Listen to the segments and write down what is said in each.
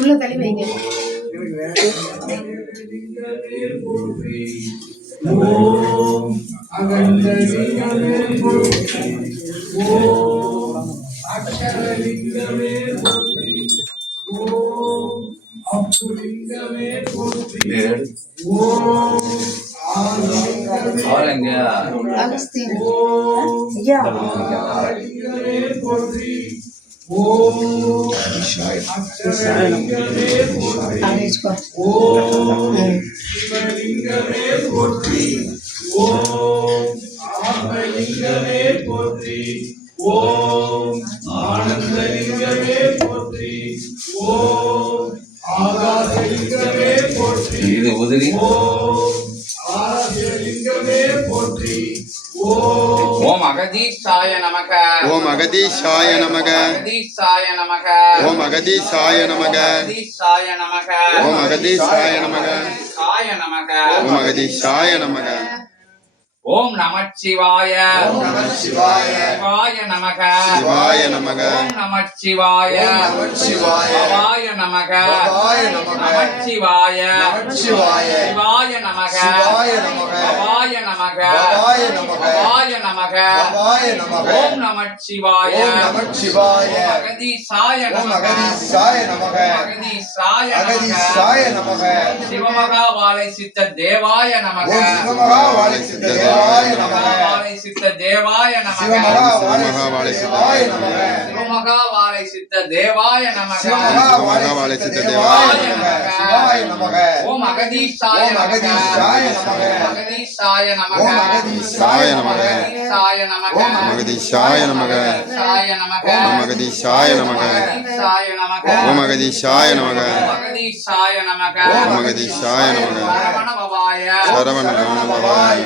உள்ள தள்ளி வைங்க. ஓம் அகண்டலிங்கமே போற்றி, ஓம் அக்ஷரலிங்கமே போற்றி, ஓம் அப்புலிங்கமே போற்றி, ஓம் ஆலிங்கமே போற்றி, ஓம் அக்ஷரலிங்கமே போற்றி, ஓம் சிவலிங்கமே போற்றி, ஓம் ஆத்மலிங்கமே போற்றி, ஓம் ஆனந்தலிங்கமே போற்றி, ஓம் ஆகாசலிங்கமே போற்றி, இது உதிரி, ஓம் ஆராத்யலிங்கமே போற்றி, ஓம் அகதீஷாய நமக, ஓம் அகதீஷாய நமக, அகதீஷாய நமக, ஓம் அகதீஷாய நமக, அகதீஷாய நமக, ஓம் அகதீஷாய நமக, சாய நமக, ஓம் அகதீஷாய நமக. ஓம் நமச்சிவாய, ஓம் நமச்சிவாய, சிவாய நமக, சிவாய நமக, ஓம் நமச்சிவாய, நமச்சிவாய, பவாய நமக, பவாய நமக, நமச்சிவாய, நமச்சிவாய, சிவாய நமக, சிவாய நமக, பவாய நமக, பவாய நமக, பவாய நமக, பவாய நமக. ஓம் நமச்சிவாய, ஓம் நமச்சிவாய, அகதீஷாய நமக, அகதீஷாய நமக, அகதீஷாய நமக, அகதீஷாய நமக. சிவமகா வாழை சித்த தேவாய நமக, சிவமகா வாழை சித்த தேவாய நமக, வாழை சித்த தேவாய நமக, சிவமகா வாழை சித்தாய நமக, சிவமகா வாழை சித்த தேவாய நமக, சிவமகா வாழை சித்த தேவாய நமக, சிவாய நமக. ஓம் அகதீஷாய, ஓம் அகதீஷாய நமக, அகதீஷாய நமக, ஓம் அகதீஷாய நமக, அகதீஷாய நமக, ஓம் அகதீஷாய நமக, அகதீஷாய நமக, ஓம் அகதீஷாய நமக, அகதீஷாய நமக, ஓம் அகதீஷாய நமக, அகதீஷாய நமக, ஓம் அகதீஷாய நமக. சரவண பவாய, சரவண பவாய,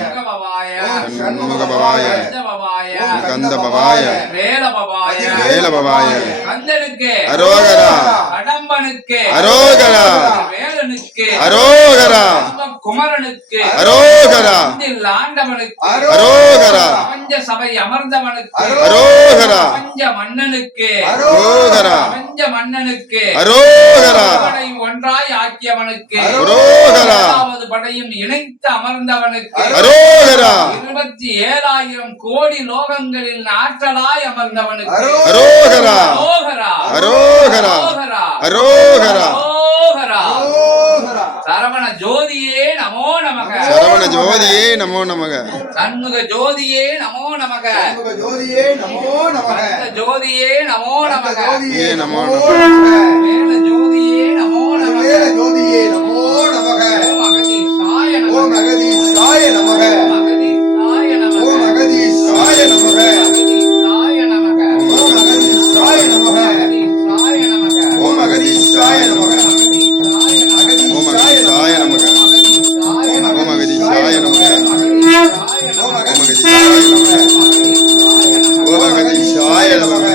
ஷண்முக பவாய, கந்த பவாய, வேல பவாய, வேல பவாய, கந்தனுக்கு அரோகரா, கடம்பனுக்கு அரோகரா, வேலனுக்கு அரோகரா, குமரனுக்கு அரோகரா, ஆண்டவனுக்கு அரோகரா, பஞ்ச சபை அமர்ந்தவனுக்கு அரோகரா, பஞ்ச மன்னனுக்கு அரோகரா, பஞ்ச மன்னனுக்கு அரோகரா, படையும் ஒன்றாய் ஆக்கியவனுக்கு அரோகரா, படையும் இணைத்து அமர்ந்தவனுக்கு அரோகரா, 27,000 கோடி லோகங்களில் ஆற்றலாய் அமர்ந்தவனுக்கு அரோகரா, அரோகரா, அரோகரா, அரோகரா, அரோகரா. சரவண ஜோதியே நமோ நமக, சரவண ஜோதியே நமோ நமக, சண்முக ஜோதியே நமோ நமக, சண்முக ஜோதியே நமோ நமக, ஜோதியே நமோ நமக, ஜோதியே நமோ நமக, மேல ஜோதியே நமோ நமக, மேல ஜோதியே நமோ நமக. ஓம் அகதீஷாய நமக, ஓம் அகதீஷாய நமக, அகதீஷாய நமக, ஓம் அகதீஷாய நமக, அகதீஷாய நமக, ஓம் அகதீஷாய நமக, அகதீஷாய நமக, ஓம் அகதீஷாய நமக, அகதீஷாய நமக, ஓம் அகதீஷாய நமக, ஓம் அகதீஷாய நமக, ஓம் அகதீஷாய நமக, ஓம் அகதீஷாய நமக.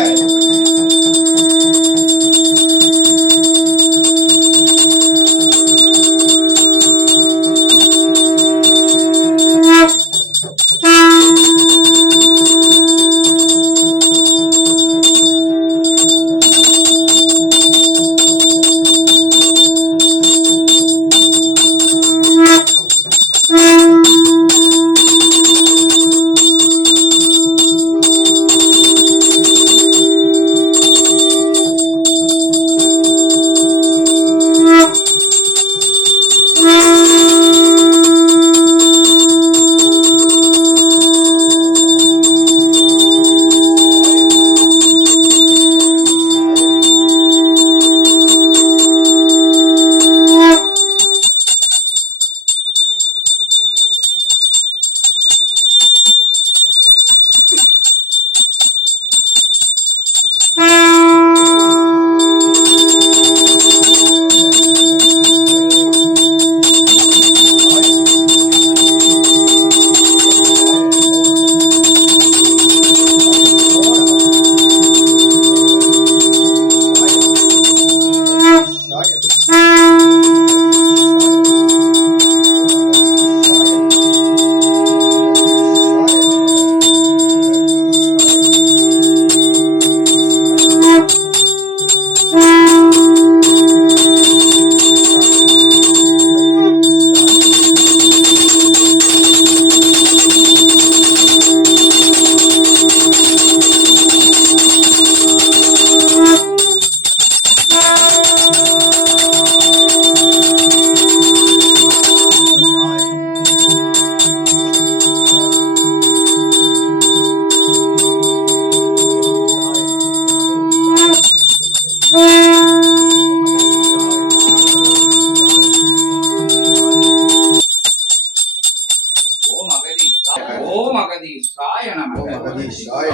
ஓம் அகதீஷாய நமக. அகதீஷாய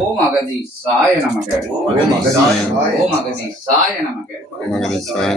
ஓம் அகதீஷாய நமக. அகதீஷாய ஓம் அகதீஷாய நமக. அகதீஷாய